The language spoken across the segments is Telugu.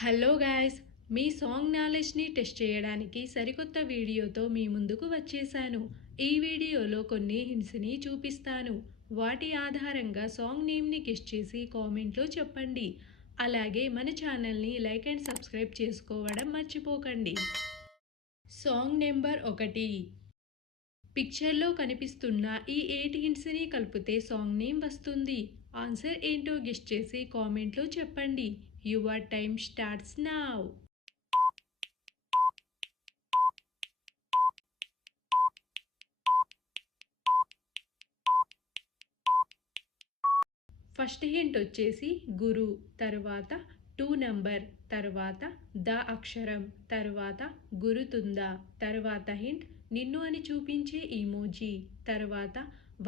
హలో గాయ్స్, మీ సాంగ్ నాలెడ్జ్ని టెస్ట్ చేయడానికి సరికొత్త వీడియోతో మీ ముందుకు వచ్చేసాను. ఈ వీడియోలో కొన్ని హింట్స్ని చూపిస్తాను. వాటి ఆధారంగా సాంగ్ నేమ్ని గెస్ చేసి కామెంట్లో చెప్పండి. అలాగే మన ఛానల్ని లైక్ అండ్ సబ్స్క్రైబ్ చేసుకోవడం మర్చిపోకండి. Song number 1. పిక్చర్లో కనిపిస్తున్న ఈ 8 హింట్స్ని కలిపితే సాంగ్ నేమ్ వస్తుంది. ఆన్సర్ ఏంటో గెస్ చేసి కామెంట్లో చెప్పండి. Your time starts now. First hint వచ్చేసి గురు, తర్వాత 2 నంబర్, తర్వాత ద అక్షరం, తర్వాత గురుతుందా, తర్వాత హింట్ నిన్ను అని చూపించే ఇమోజీ, తర్వాత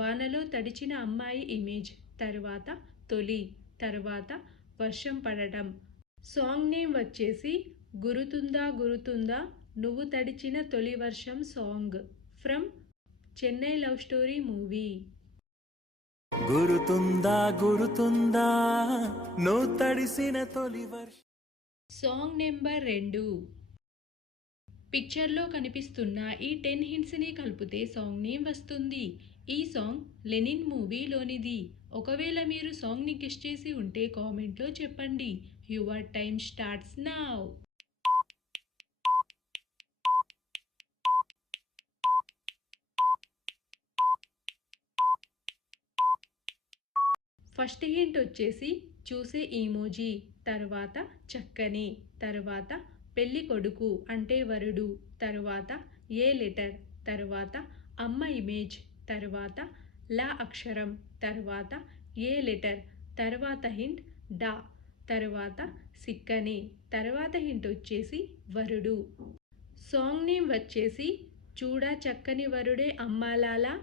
వానలో తడిచిన అమ్మాయి ఇమేజ్, తర్వాత తొలి, తర్వాత వర్షం పడటం. సాంగ్ నేమ్ వచ్చేసి గురుతుందా గురుతుందా నువ్వు తడిచిన తొలి వర్షం song from Chennai love story movie. గురుతుందా గురుతుందా నువ్వు తడిసిన తొలి వర్షం. Song number 2. పిక్చర్లో కనిపిస్తున్న ఈ 10 హింట్స్ని కలిపితే సాంగ్ నేమ్ వస్తుంది. ఈ సాంగ్ లెనిన్ మూవీలోనిది. ఒకవేళ మీరు సాంగ్ని గెస్ చేసి ఉంటే కామెంట్లో చెప్పండి. Your time starts now. First hint వచ్చేసి చూసే ఈమోజీ, తర్వాత చక్కని, తర్వాత పెళ్ళి కొడుకు అంటే వరుడు, తర్వాత ఏ లెటర్, తర్వాత అమ్మ ఇమేజ్, తర్వాత లా అక్షరం, తర్వాత ఏ లెటర్, తర్వాత హింట్ డా, తర్వాత సిక్కని, తర్వాత హింట్ వచ్చేసి వరుడు. సాంగ్ నేమ్ వచ్చేసి చూడా చక్కని వరుడే అమ్మాలాలా,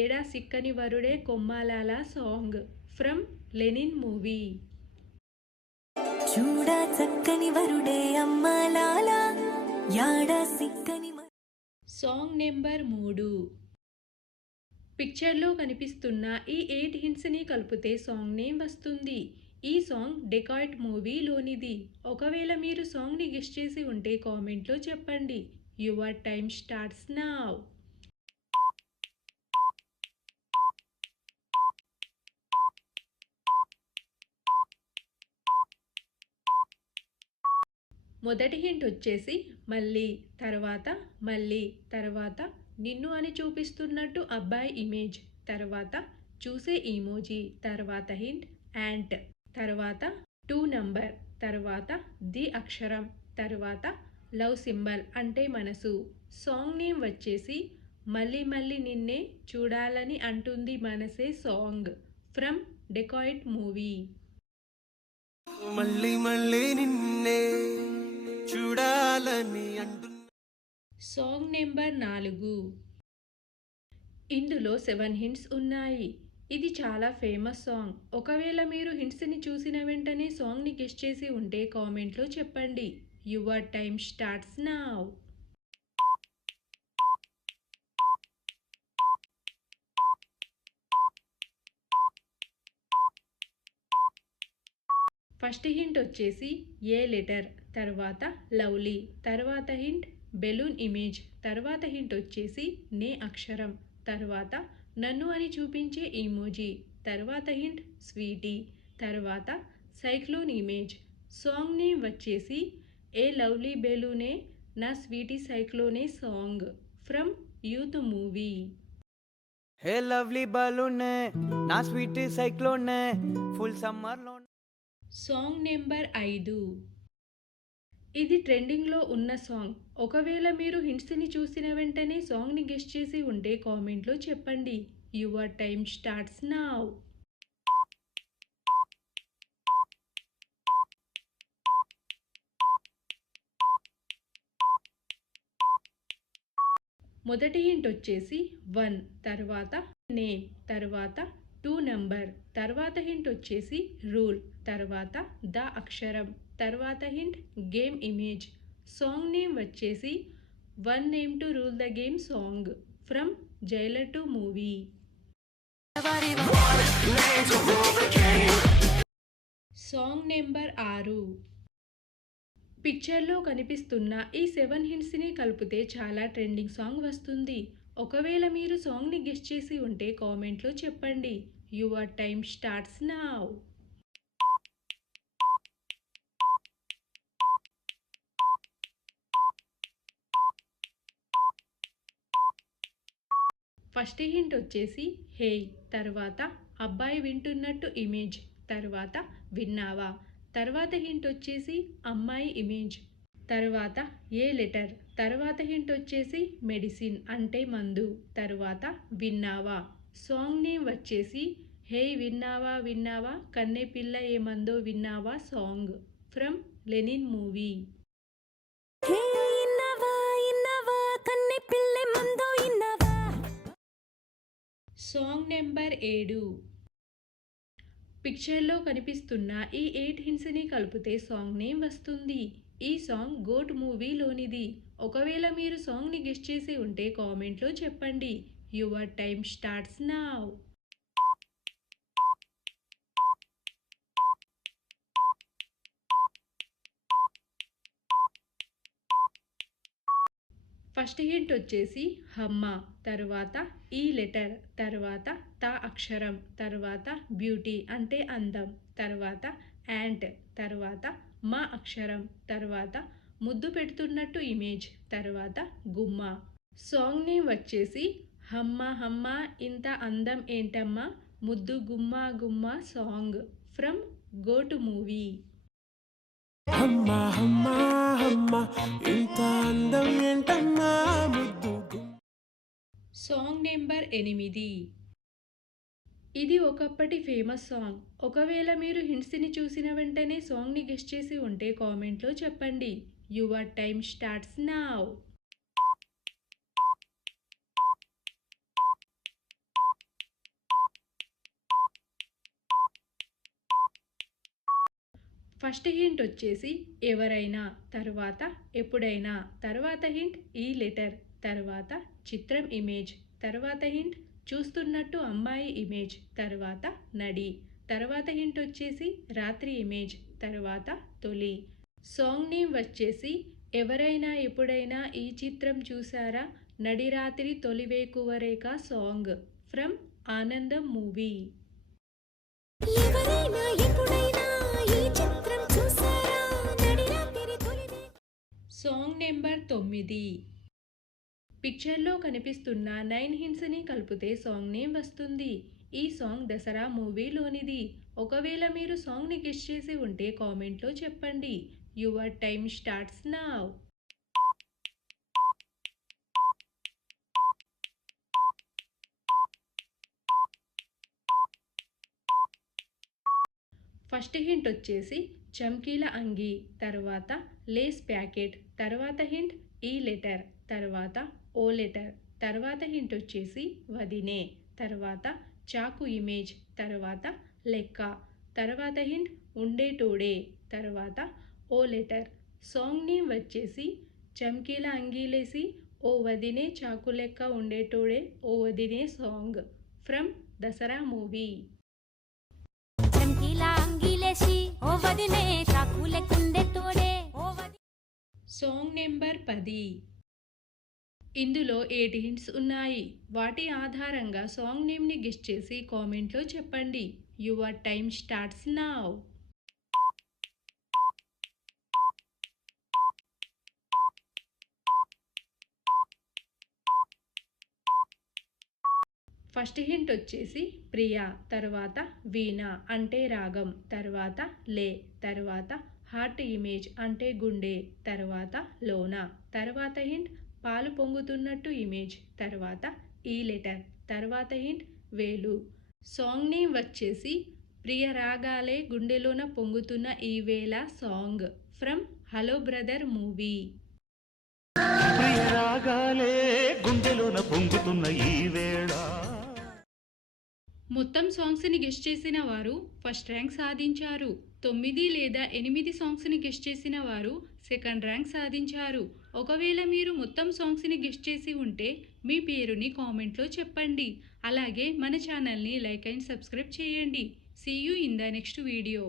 ఏడా సిక్కని వరుడే కొమ్మాలాలా సాంగ్ ఫ్రమ్ లెనిన్ మూవీ. చూడా చక్కని వరుడే అమ్మాలాలా, యాడా సిక్కని. Song number 3. పిక్చర్లో కనిపిస్తున్న ఈ 8 హింట్స్ని కలిపితే సాంగ్ నేమ్ వస్తుంది. ఈ సాంగ్ డెకాయిట్ మూవీలోనిది. ఒకవేళ మీరు సాంగ్ని గెస్ చేసి ఉంటే కామెంట్లో చెప్పండి. Your time starts now. మొదటి హింట్ వచ్చేసి మళ్ళీ, తర్వాత మళ్ళీ, తర్వాత నిన్ను అని చూపిస్తున్నట్టు అబ్బాయి ఇమేజ్, తర్వాత చూసే ఈమోజీ, తర్వాత హింట్ యాంట్, తర్వాత 2 నంబర్, తర్వాత ది అక్షరం, తర్వాత లవ్ సింబల్ అంటే మనసు. సాంగ్ నేమ్ వచ్చేసి మళ్ళీ మళ్ళీ నిన్నే చూడాలని అంటుంది మనసే సాంగ్ ఫ్రమ్ డెకాయిట్ మూవీ. మళ్ళీ మళ్ళీ నిన్నే చూడాలని అంటున్నా. Song number 4. ఇందులో 7 హింట్స్ ఉన్నాయి. ఇది చాలా ఫేమస్ సాంగ్. ఒకవేళ మీరు హింట్స్ని చూసిన వెంటనే సాంగ్ని గెస్ చేసి ఉంటే కామెంట్లో చెప్పండి. Your time starts now. First hint వచ్చేసి ఏ లెటర్, తర్వాత లవ్లీ, తర్వాత హింట్ బెలూన్ ఇమేజ్, తర్వాత హింట్ వచ్చేసి నే అక్షరం, తర్వాత నన్ను అని చూపించే ఈమోజీ, తర్వాత హింట్ స్వీటీ, తర్వాత సైక్లోన్ ఇమేజ్. సాంగ్ నేమ్ వచ్చేసి ఏ లవ్లీ బెలూనే నా స్వీటీ సైక్లోనే song from youth movie. Hey lovely balloon నా స్వీట్ సైక్లోన్ ఫుల్ సమ్మర్ లో. Song number 5. ఇది ట్రెండింగ్లో ఉన్న సాంగ్. ఒకవేళ మీరు హింట్స్ని చూసిన వెంటనే సాంగ్ని గెస్ చేసి ఉంటే కామెంట్లో చెప్పండి. Your time starts now. మొదటి హింట్ వచ్చేసి 1, తర్వాత నేమ్, తర్వాత 2 నంబర్, తర్వాత హింట్ వచ్చేసి రూల్, తర్వాత ద అక్షరం, తర్వాత hint game image. Song name వచ్చేసి 1 name to rule the game song from Jailer 2 movie. Song number 6. పిక్చర్లో కనిపిస్తున్న ఈ 7 హింట్స్ని కలిపితే చాలా ట్రెండింగ్ సాంగ్ వస్తుంది. ఒకవేళ మీరు సాంగ్ని గెస్ట్ చేసి ఉంటే కామెంట్లో చెప్పండి. Your time starts now. First hint వచ్చేసి హే, తర్వాత అబ్బాయి వింటున్నట్టు ఇమేజ్, తర్వాత విన్నావా. తర్వాత హింట్ వచ్చేసి అమ్మాయి ఇమేజ్, తర్వాత ఏ లెటర్. తర్వాత హింట్ వచ్చేసి మెడిసిన్ అంటే మందు, తర్వాత విన్నావా. సాంగ్ నేమ్ వచ్చేసి హే విన్నావా విన్నావా కన్నె పిల్ల ఏమందో విన్నావా సాంగ్ ఫ్రమ్ లెనిన్ మూవీ. హే ఇన్నవా ఇన్నవా కన్నె పిల్లె మందో ఇన్నవా. Song number 7. పిక్చర్లో కనిపిస్తున్న ఈ 8 హింట్స్ని కలిపితే సాంగ్ నేమ్ వస్తుంది. ఈ సాంగ్ గోట్ మూవీలోనిది. ఒకవేళ మీరు సాంగ్ని గెస్ట్ చేసి ఉంటే కామెంట్లో చెప్పండి. Your time starts now. First hint వచ్చేసి హమ్మ, తర్వాత ఈ లెటర్, తర్వాత త అక్షరం, తర్వాత బ్యూటీ అంటే అందం, తర్వాత యాంట్, తర్వాత మా అక్షరం, తర్వాత ముద్దు పెడుతున్నట్టు ఇమేజ్, తర్వాత గుమ్మ. సాంగ్ నేమ్ వచ్చేసి హమ్మ హమ్మ ఇంత అందం ఏంటమ్మా ముద్దు గుమ్మ గుమ్మ సాంగ్ ఫ్రమ్ గోటు మూవీ. అమ్మా అమ్మా అమ్మా ఇంత అందం ఏంటమ్మా ముద్దు సాంగ్ నెంబర్ 8. ఇది ఒకప్పటి ఫేమస్ సాంగ్. ఒకవేళ మీరు హింట్స్ని చూసిన వెంటనే సాంగ్ని గెస్ట్ చేసి ఉంటే కామెంట్లో చెప్పండి. Your time starts now. First hint వచ్చేసి ఎవరైనా, తర్వాత ఎప్పుడైనా, తర్వాత హింట్ ఈ లెటర్, తర్వాత చిత్రం ఇమేజ్, తర్వాత హింట్ చూస్తున్నట్టు అమ్మాయి ఇమేజ్, తర్వాత నడి, తర్వాత హింట్ వచ్చేసి రాత్రి ఇమేజ్, తర్వాత తొలి. సాంగ్ నేమ్ వచ్చేసి ఎవరైనా ఎప్పుడైనా ఈ చిత్రం చూసారా నడి రాత్రి తొలి వేకువరేక సాంగ్ ఫ్రమ్ ఆనందం మూవీ. ఎవరైనా ఎప్పుడైనా ఈ చిత్రం చూసారా నడిరాత్రి తొలివే. Song number 9. పిక్చర్లో కనిపిస్తున్న 9 హింట్స్ని కలిపితే సాంగ్ నేమ్ వస్తుంది. ఈ సాంగ్ దసరా మూవీలోనిది. ఒకవేళ మీరు సాంగ్ని గెస్ట్ చేసి ఉంటే కామెంట్లో చెప్పండి. Your time starts now. First hint వచ్చేసి చమ్కీల అంగి, తర్వాత లేస్ ప్యాకెట్, తర్వాత హింట్ ఈ లెటర్, తర్వాత ఓ లెటర్, తర్వాత హింట్ వచ్చేసి వదినే, తర్వాత చాకు ఇమేజ్, తర్వాత లెక్క, తర్వాత హింట్ ఉండేటోడే, తర్వాత ఓ లెటర్. సాంగ్ నేమ్ వచ్చేసి చమ్కీల అంగీలేసి ఓ వదినే చాకు లెక్క ఉండేటోడే ఓ వదినే సాంగ్ ఫ్రమ్ దసరా మూవీ. చంకీలా అంగిలేసి ఓ వదినే చాకులెక్కుండే తోడే ఓ వది. Song number 10. ఇందులో 8 హింట్స్ ఉన్నాయి. వాటి ఆధారంగా సాంగ్ నేమ్ని గెస్ట్ చేసి కామెంట్లో చెప్పండి. Your time starts now. First hint వచ్చేసి ప్రియా, తర్వాత వీణ అంటే రాగం, తర్వాత లే, తర్వాత హార్ట్ ఇమేజ్ అంటే గుండె, తర్వాత లోన, తర్వాత హింట్ పాలు పొంగుతున్నట్టు ఇమేజ్, తర్వాత ఈ లెటర్, తర్వాత హింట్ వేలు. సాంగ్ నేమ్ వచ్చేసి ప్రియ రాగాలే గుండెలోన పొంగుతున్న ఈ వేళ song from hello brother movie. రాగాలే గుండెలోన పొంగుతున్న ఈ వేళ. మొత్తం సాంగ్స్ని గెస్ట్ చేసిన వారు ఫస్ట్ ర్యాంక్ సాధించారు. 9 లేదా 8 సాంగ్స్ని గెస్ట్ చేసిన వారు సెకండ్ ర్యాంక్ సాధించారు. ఒకవేళ మీరు మొత్తం సాంగ్స్ని గెస్ట్ చేసి ఉంటే మీ పేరుని కామెంట్లో చెప్పండి. అలాగే మన ఛానల్ని లైక్ అండ్ సబ్స్క్రైబ్ చేయండి. See you in the next video.